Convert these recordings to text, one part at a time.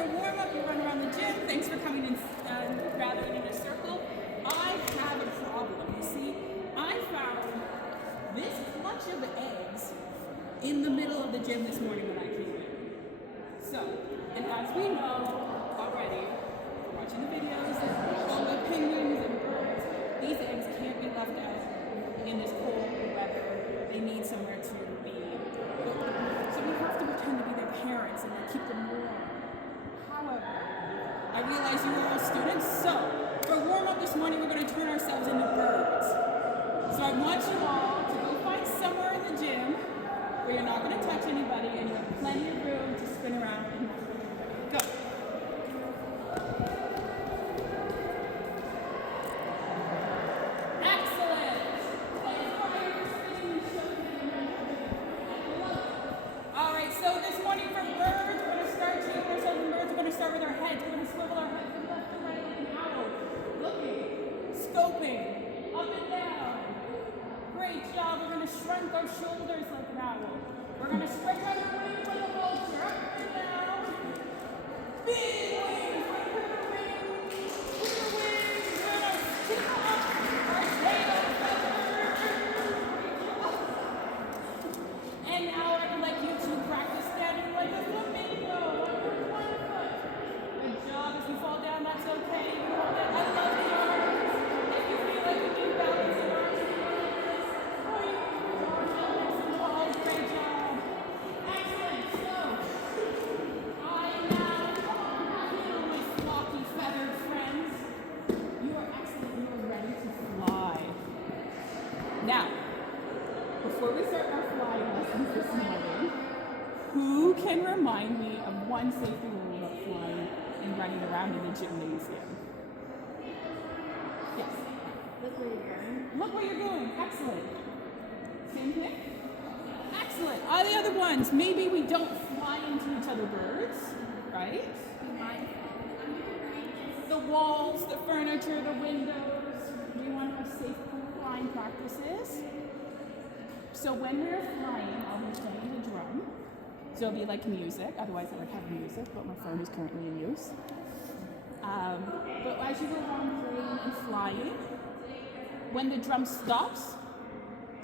your warm-up, you run around the gym. Thanks for coming in and gathering in a circle. I have a problem. You see, I found this clutch of eggs in the middle of the gym this morning when I came in. So, and as we know already, watching the videos, all the penguins and birds, these eggs can't be left out in this cold weather. They need somewhere to be. So we have to pretend to be their parents and keep them warm. However, I realize you are all students, so for warm-up this morning, we're going to turn ourselves into birds. So I want you all to go find somewhere in the gym where you're not going to touch anybody and you have plenty of room to spin around and go. Excellent. All right, so this morning for birds, we're going to start taking ourselves in birds. We're going to start with our heads. We're going to swivel our heads from left to right like an owl. Looking, scoping, up and down. Great job. We're going to shrunk our shoulders like an owl. We're going to spread out our wings like a vulture. Up and down. Big wings. Bigger wings. Bigger wings. We're going to tickle up our tail feathers. And now I'd like you to practice standing like a flamingo. On your one foot. Good job. If you fall down, that's okay. You can hold it. I love the arms. If you feel like you need balance in arms, great job. Excellent. So, I now feel my floppy feathered friends. You are excellent. You are ready to fly. Now, before we start our flying lessons this morning, who can remind me of one safety rule about flying and running around in the gymnasium? Yes. Look where you're going. Look where you're going. Excellent. Same thing? Excellent. All the other ones, maybe we don't fly into each other birds, right? The walls, the furniture, the windows. We want to have safe flying practices. So when we're flying, I'll be playing the drum. So it'll be like music. Otherwise, I would have music, but my phone is currently in use. But as you go around playing and flying, when the drum stops,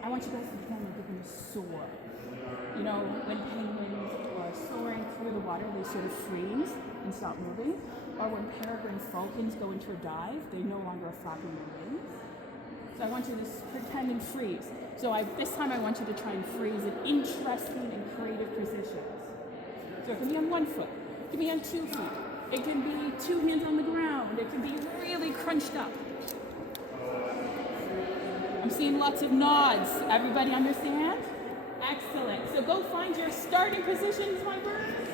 I want you guys to pretend like you're going to soar. You know, when penguins are soaring through the water, they sort of freeze and stop moving. Or when peregrine falcons go into a dive, they no longer are flapping their wings. So I want you to pretend and freeze. So this time I want you to try and freeze in interesting and creative positions. So it can be on one foot, it can be on 2 feet, it can be 2 hands on the ground, it can be really crunched up. I'm seeing lots of nods. Everybody understand? Excellent. So go find your starting positions, my birds.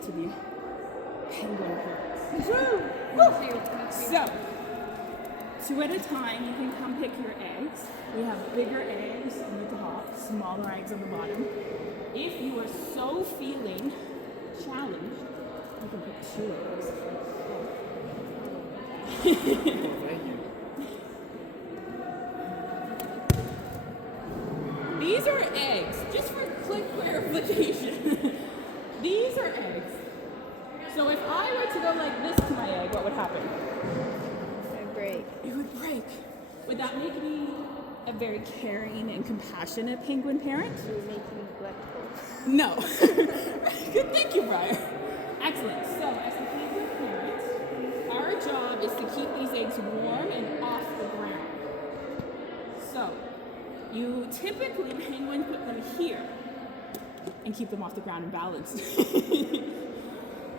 To be penguin birds. Woo! So, 2 at a time, you can come pick your eggs. We have bigger eggs on the top, smaller eggs on the bottom. If you are so feeling challenged, you can pick 2 eggs. These are eggs, just for quick clarification. These are eggs. So if I were to go like this to my egg, what would happen? It would break. It would break. Would that make me a very caring and compassionate penguin parent? It would make you neglectful. No. Good, thank you, Briar. Excellent. So as a penguin parent, our job is to keep these eggs warm and off the ground. So you typically, penguins put them here and keep them off the ground and balanced.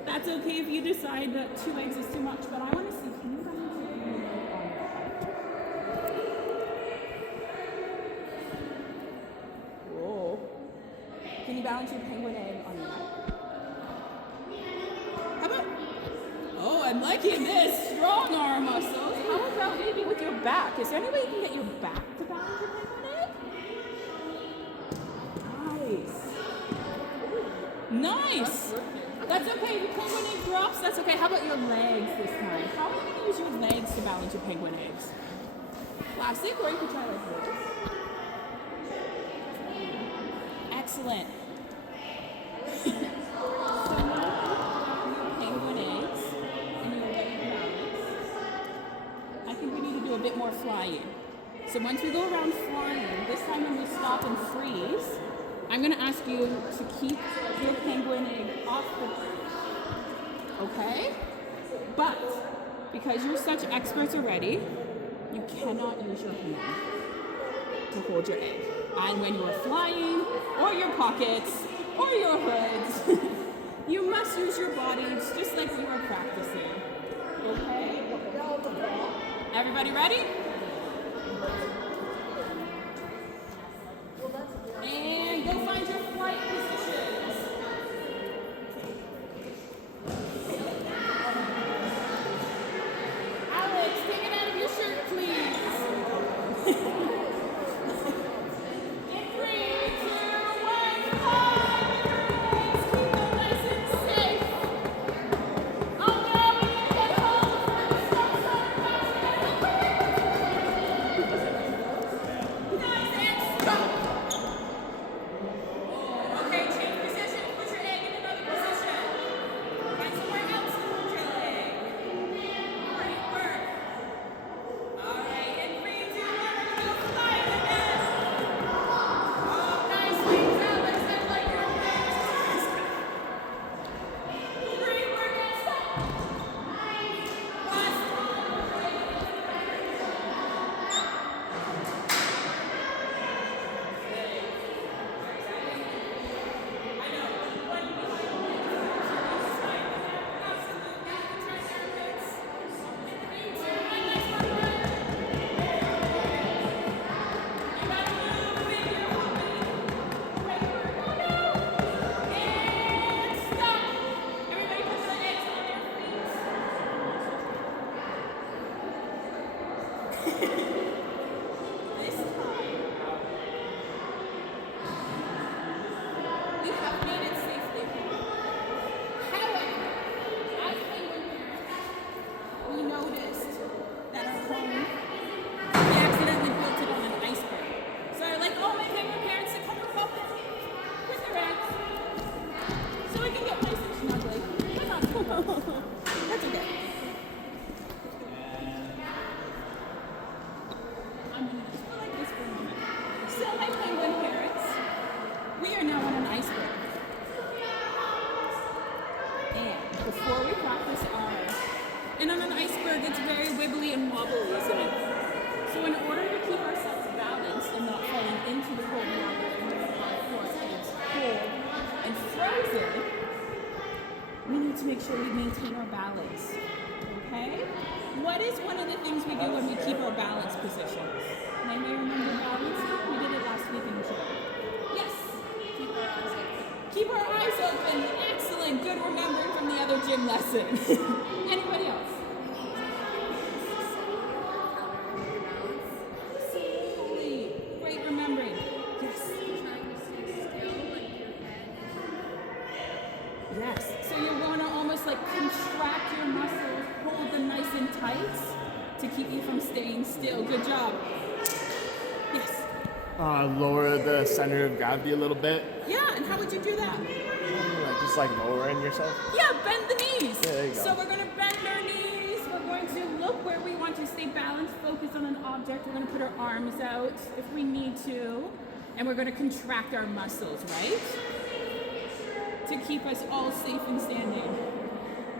That's okay if you decide that 2 eggs is too much, but I want to see, can you balance your penguin egg on your head? Whoa. Can you balance your penguin egg on your head? How about, oh, I'm liking this, strong arm muscles. How about maybe with your back? Is there any way you can get your back to balance your penguin egg? Nice. That's okay. If your penguin egg drops, that's okay. How about your legs this time? How are you going to use your legs to balance your penguin eggs? Classic, or you can try like this. Excellent. So now your penguin eggs and you're ready to balance. I think we need to do a bit more flying. So once we go around flying, this time when we stop and freeze, I'm going to ask you to keep your penguin egg off the ground. Okay? But because you're such experts already, you cannot use your hand to hold your egg. And when you are flying, or your pockets, or your hoods, you must use your bodies just like we were practicing. Okay? Everybody ready? And go find your flight positions. Alex, take it out of your shirt, please. In 3, 2, 1, fly! Keep them nice and safe. Oh no, we need to get home. Stop, nice and stop. Okay, change position. Put your egg in another position. Find somewhere else to put your egg. Great work. All right, in 3, 2, 1, we're gonna go flying again. Oh, nice wings, Alex. I like your wings. Great work, and stop. Last This time, we have made it safely home. However, as penguin parents, we noticed that our home, we accidentally built it on an iceberg. So I like all my penguin parents to come and help us with their eggs, so we can get nice and snuggly. Come on. That's okay. I'm gonna just go like this for a moment. So my penguin parents, we are now on an iceberg. And before we practice and on an iceberg it's very wibbly and wobbly, isn't it? So in order to keep ourselves balanced and not falling into the cold water and the floor and it's cold and frozen, we need to make sure we maintain our balance. Okay? What is one of the things we do when we keep our balance positions? Anybody remember balancing? We did it last week in gym. Yes. Keep our eyes open. Excellent. Good remembering from the other gym lesson. Anybody else? Absolutely. Great remembering. Yes. Yes. So you want to almost like contract your muscles, hold them nice and tight to keep you from staying still. Good job. Yes. Lower the center of gravity a little bit. Yeah, and how would you do that? Just like lowering yourself. Yeah, bend the knees. Yeah, there you go. So we're going to bend our knees. We're going to look where we want to stay balanced, focus on an object. We're going to put our arms out if we need to. And we're going to contract our muscles, right? To keep us all safe and standing.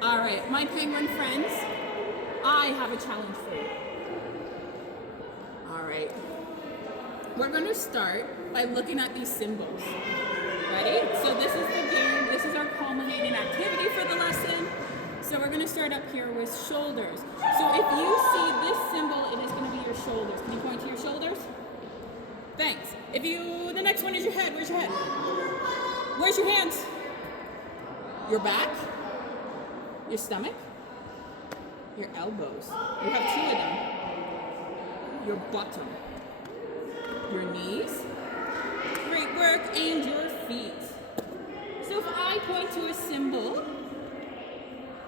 All right, my penguin friends, I have a challenge for you. All right. We're going to start by looking at these symbols. Ready? So this is the game. This is our culminating activity for the lesson. So we're going to start up here with shoulders. So if you see this symbol, it is going to be your shoulders. Can you point to your shoulders? Thanks. The next one is your head. Where's your head? Where's your hands? Your back? Your stomach? Your elbows. You have two of them. Your bottom. Your knees. Great work. And your feet. So if I point to a symbol,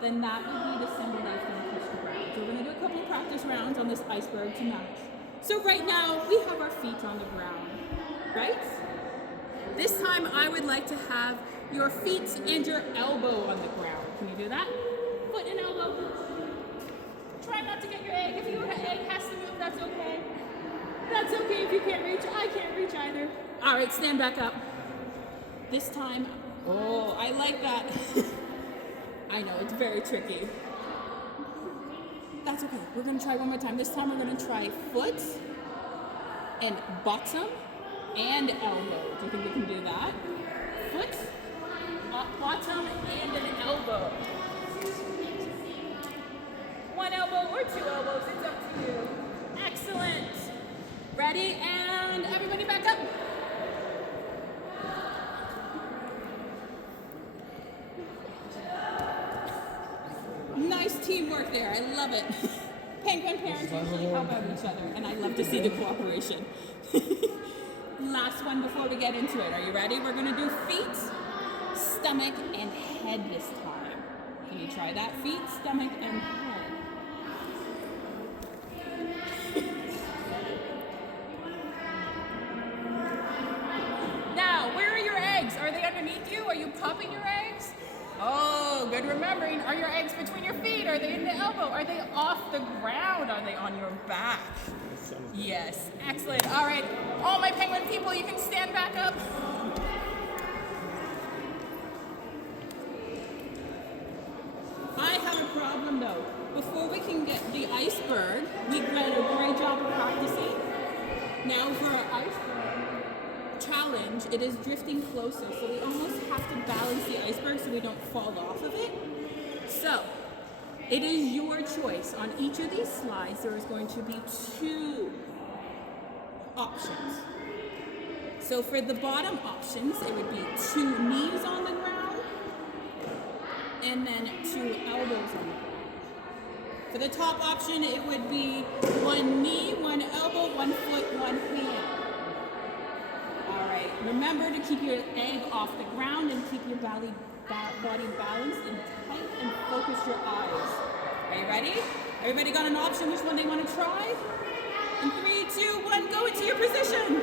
then that would be the symbol that's going to touch the ground. So we're going to do a couple of practice rounds on this iceberg to match. So right now, we have our feet on the ground, right? This time, I would like to have your feet and your elbow on the ground. Can you do that? Foot and elbow. Try not to get your egg. If your egg has to move, that's okay. That's okay if you can't reach. I can't reach either. All right, stand back up. This time, oh, I like that. I know, it's very tricky. That's okay. We're going to try one more time. This time we're going to try foot and bottom and elbow. Do you think we can do that? Foot, bottom, and an elbow. One elbow or two elbows. It's up to you. Excellent. Ready? And everybody back up. Nice teamwork there. I love it. Penguin parents usually help out each other, and I love to see the cooperation. Last one before we get into it. Are you ready? We're going to do feet, stomach, and head this time. Can you try that? Feet, stomach, and head. Now, where are your eggs? Are they underneath you? Are you popping your eggs? Oh, good remembering. Are your eggs between your feet? Are they in the elbow? Are they off the ground? Are they on your back? Yes, excellent. All right, all my penguin people, you can stand back up. I have a problem though. Before we can get the iceberg, we did a great job of practicing. Now for our iceberg challenge, it is drifting closer, so we almost have to balance the iceberg so we don't fall off of it. So, it is your choice. On each of these slides, there is going to be two options. So for the bottom options, it would be two knees on the ground, and then two elbows on the ground. For the top option, it would be one knee, one elbow, one foot, one hand. All right, remember to keep your egg off the ground and keep your body balanced and tight and focus your eyes. Are you ready? Everybody got an option which one they want to try? In 3, 2, 1, go into your position.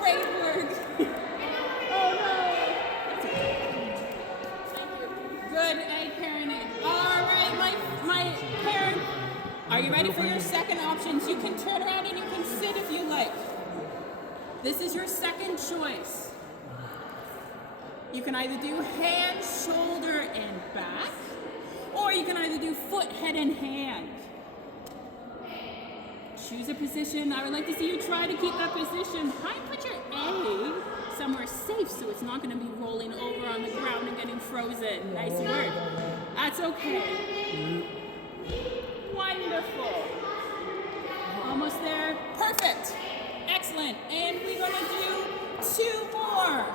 Great work. Oh no. Good egg parenting. All right, my parent. Are you ready for your second options? You can turn around and you can sit if you like. This is your second choice. You can either do hand, shoulder, and back, or you can either do foot, head, and hand. Choose a position. I would like to see you try to keep that position. Try and put your egg somewhere safe so it's not going to be rolling over on the ground and getting frozen. Nice work. That's okay. Wonderful. Almost there. Perfect. Excellent. And we're going to do 2 more.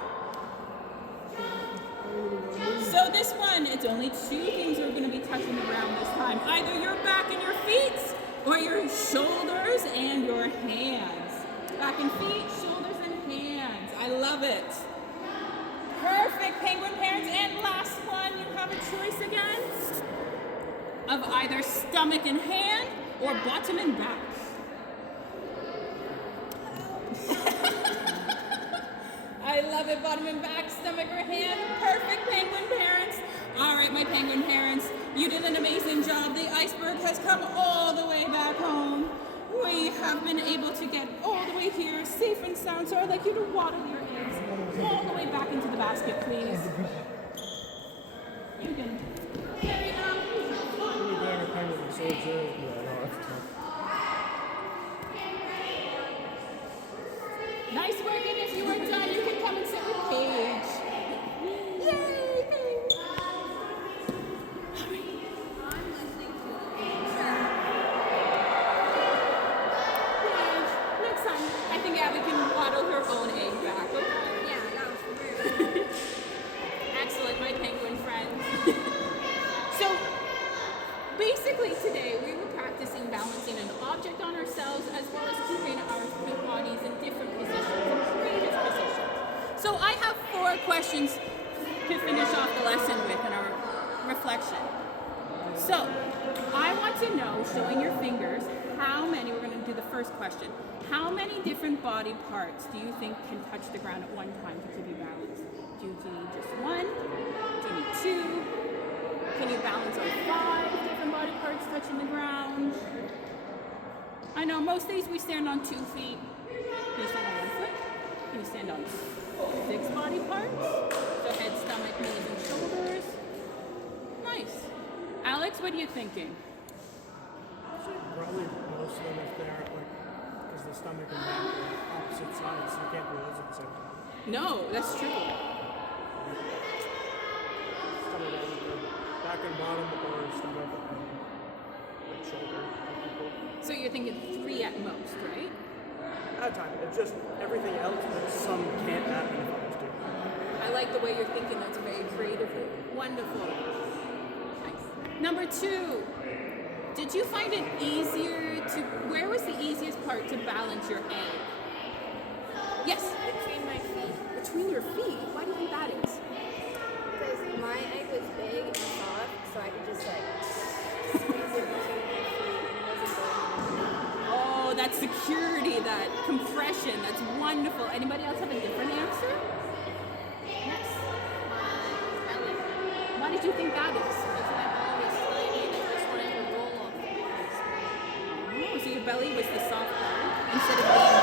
So this one, it's only 2 things that are going to be touching the ground this time. Either your back and your feet, or your shoulders and your hands. Back and feet, shoulders and hands. I love it. Perfect, penguin parents. And last one, you have a choice again. of either stomach and hand or bottom and back. I love it, bottom and back, stomach or hand. Perfect, penguin parents. All right, my penguin parents, you did an amazing job. The iceberg has come all the way back home. We have been able to get all the way here, safe and sound. So I'd like you to waddle your eggs all the way back into the basket, please. You can carry them. Nice work, and if you are done, you can come and sit with Paige. Yay, Paige! Paige, next time, I think Abby can waddle her own egg back, okay? Yeah, that was weird. Excellent, my penguin friends. So, basically today, we were practicing balancing an object on ourselves as well as keeping our bodies in different positions, in creative positions. So I have 4 questions to finish off the lesson with in our reflection. So I want to know, showing your fingers, how many, we're going to do the first question, how many different body parts do you think can touch the ground at one time to keep you balanced? Do you need just 1? Do you need 2? Can you balance on 5 different body parts touching the ground? I know most days we stand on 2 feet. Can you stand on 1 foot? Can you stand on 6 body parts? So head, stomach, knees, and shoulders. Nice. Alex, what are you thinking? Probably most of them if they're like, because the stomach and back are opposite sides, so you can't do those at the same time. No, that's true. Stomach and back and bottom, or stomach and like shoulder. So you're thinking 3 at most, right? At a time, it's just everything else, but some can't happen if others do. I like the way you're thinking. That's very creative. Wonderful. Nice. Number 2. Did you find it easier to, where was the easiest part to balance your egg? Yes? Between my feet. Between your feet? Why do you think that is? Because my egg was big and soft, so I could just like squeeze it between my feet and it wasn't going anywhere. Oh, that security, that compression, that's wonderful. Anybody else have a different answer? Yes. Why did you think that is? Oh, so your belly was the soft part instead of being the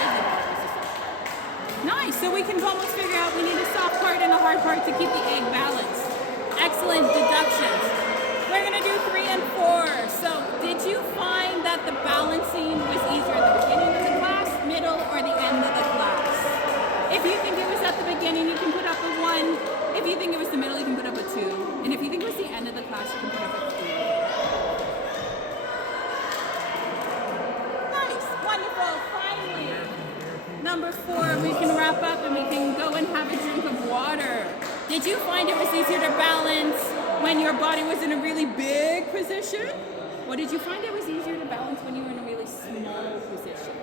eggy part was the soft part. Nice. So we can almost figure out we need a soft part and a hard part to keep the egg balanced. Excellent deductions. We're gonna do 3 and 4. So did you find that the balancing was easier at the beginning of the class, middle, or the end of the class? If you think it was at the beginning, you can put up a 1. If you think it was the middle, you can put up a 2. And if you think it was the end of the class, you can put up a 3. Nice, wonderful, finally. Number 4, we can wrap up and we can go and have a drink of water. Did you find it was easier to balance when your body was in a really big position? Or did you find it was easier to balance when you were in a really small position?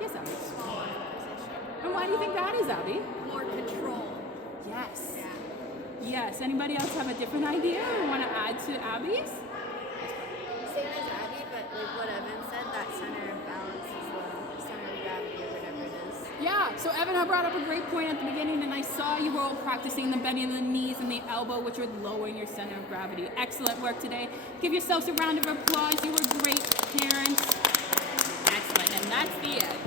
Yes, Abby. Smaller position. And why do you think that is, Abby? More control. Yes. Yeah. Yes. Anybody else have a different idea or want to add to Abby's? Same as Abby, but like what Evan said, that center of balance is the center of gravity or whatever it is. Yeah, so Evan had brought up a great point at the beginning, and I saw you were all practicing the bending of the knees and the elbow, which would lower your center of gravity. Excellent work today. Give yourselves a round of applause. You were great parents. Excellent, and that's the end.